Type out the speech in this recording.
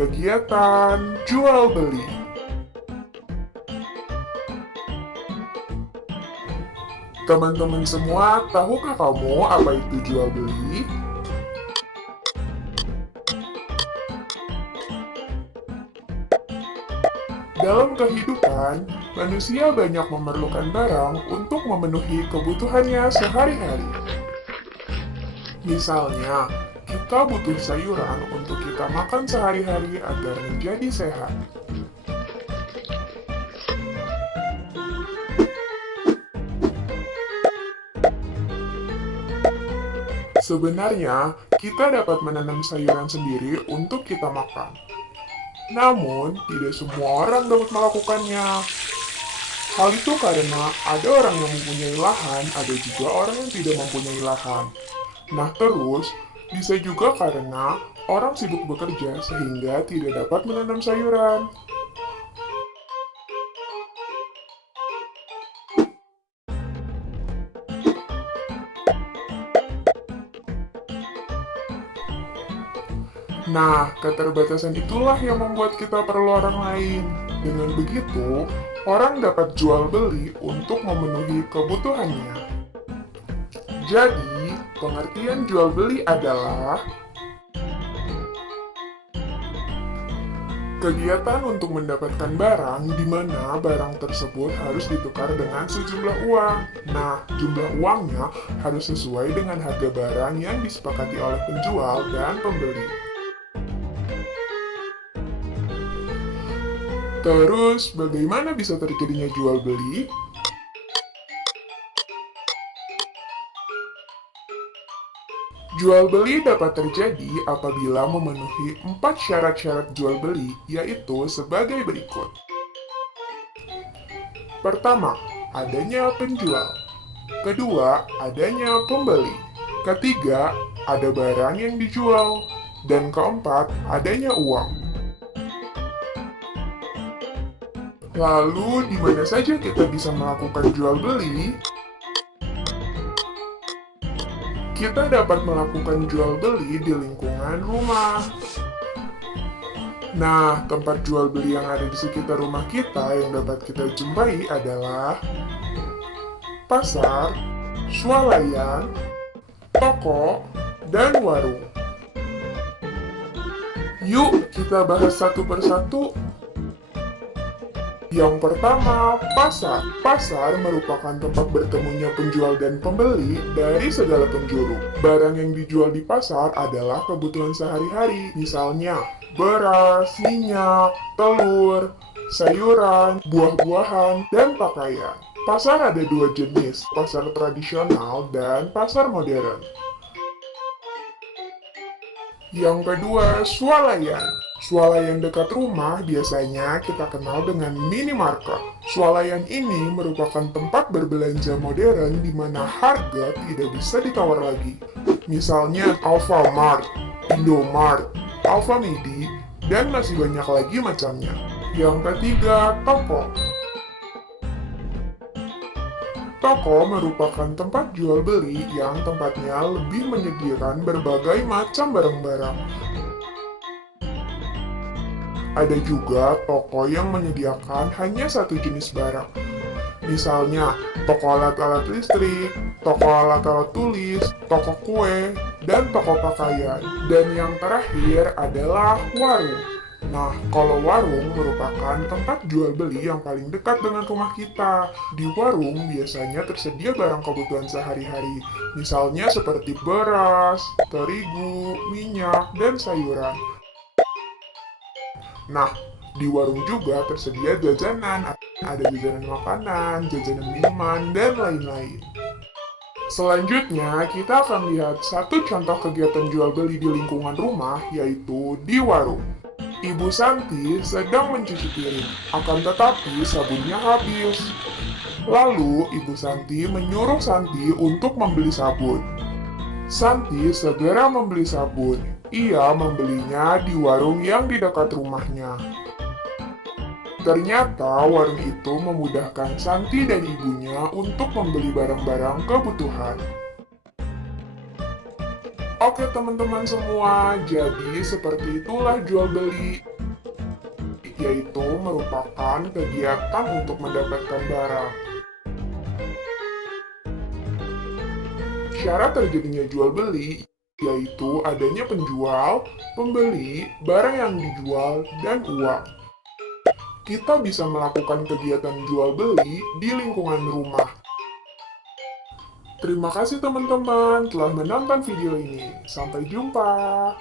kegiatan jual beli. Teman-teman semua, tahukah kamu apa itu jual beli? Dalam kehidupan, manusia banyak memerlukan barang untuk memenuhi kebutuhannya sehari-hari. Misalnya, kita butuh sayuran untuk kita makan sehari-hari agar menjadi sehat. Sebenarnya, kita dapat menanam sayuran sendiri untuk kita makan. Namun, tidak semua orang dapat melakukannya. Hal itu karena ada orang yang mempunyai lahan, ada juga orang yang tidak mempunyai lahan. Nah terus, bisa juga karena orang sibuk bekerja sehingga tidak dapat menanam sayuran. Nah, keterbatasan itulah yang membuat kita perlu orang lain. Dengan begitu, orang dapat jual beli untuk memenuhi kebutuhannya. Jadi, pengertian jual beli adalah kegiatan untuk mendapatkan barang di mana barang tersebut harus ditukar dengan sejumlah uang. Nah, jumlah uangnya harus sesuai dengan harga barang yang disepakati oleh penjual dan pembeli. Terus, bagaimana bisa terjadinya jual beli? Jual beli dapat terjadi apabila memenuhi 4 syarat-syarat jual beli, yaitu sebagai berikut. Pertama, adanya penjual. Kedua, adanya pembeli. Ketiga, ada barang yang dijual. Dan keempat, adanya uang. Lalu, di mana saja kita bisa melakukan jual beli? Kita dapat melakukan jual beli di lingkungan rumah. Nah, tempat jual beli yang ada di sekitar rumah kita yang dapat kita jumpai adalah pasar, swalayan, toko, dan warung. Yuk, kita bahas satu persatu. Yang pertama, pasar. Pasar merupakan tempat bertemunya penjual dan pembeli dari segala penjuru. Barang yang dijual di pasar adalah kebutuhan sehari-hari, misalnya beras, minyak, telur, sayuran, buah-buahan, dan pakaian. Pasar ada dua jenis, pasar tradisional dan pasar modern. Yang kedua, swalayan. Swalayan dekat rumah biasanya kita kenal dengan minimarket. Swalayan ini merupakan tempat berbelanja modern di mana harga tidak bisa ditawar lagi. Misalnya Alfamart, Indomart, Alfamidi, dan masih banyak lagi macamnya. Yang ketiga, toko. Toko merupakan tempat jual beli yang tempatnya lebih menyediakan berbagai macam barang-barang. Ada juga toko yang menyediakan hanya satu jenis barang. Misalnya, toko alat-alat listrik, toko alat-alat tulis, toko kue, dan toko pakaian. Dan yang terakhir adalah warung. Nah, kalau warung merupakan tempat jual beli yang paling dekat dengan rumah kita. Di warung biasanya tersedia barang kebutuhan sehari-hari, misalnya seperti beras, terigu, minyak, dan sayuran. Nah, di warung juga tersedia jajanan, ada jajanan makanan, jajanan minuman, dan lain-lain. Selanjutnya, kita akan lihat satu contoh kegiatan jual beli di lingkungan rumah, yaitu di warung. Ibu Santi sedang mencuci piring, akan tetapi sabunnya habis. Lalu, Ibu Santi menyuruh Santi untuk membeli sabun. Santi segera membeli sabun. Ia membelinya di warung yang di dekat rumahnya. Ternyata warung itu memudahkan Santi dan ibunya untuk membeli barang-barang kebutuhan. Oke teman-teman semua, jadi seperti itulah jual beli. yaitu merupakan kegiatan untuk mendapatkan barang. Syarat terjadinya jual beli yaitu adanya penjual, pembeli, barang yang dijual, dan uang. Kita bisa melakukan kegiatan jual beli di lingkungan rumah. Terima kasih teman-teman telah menonton video ini. Sampai jumpa.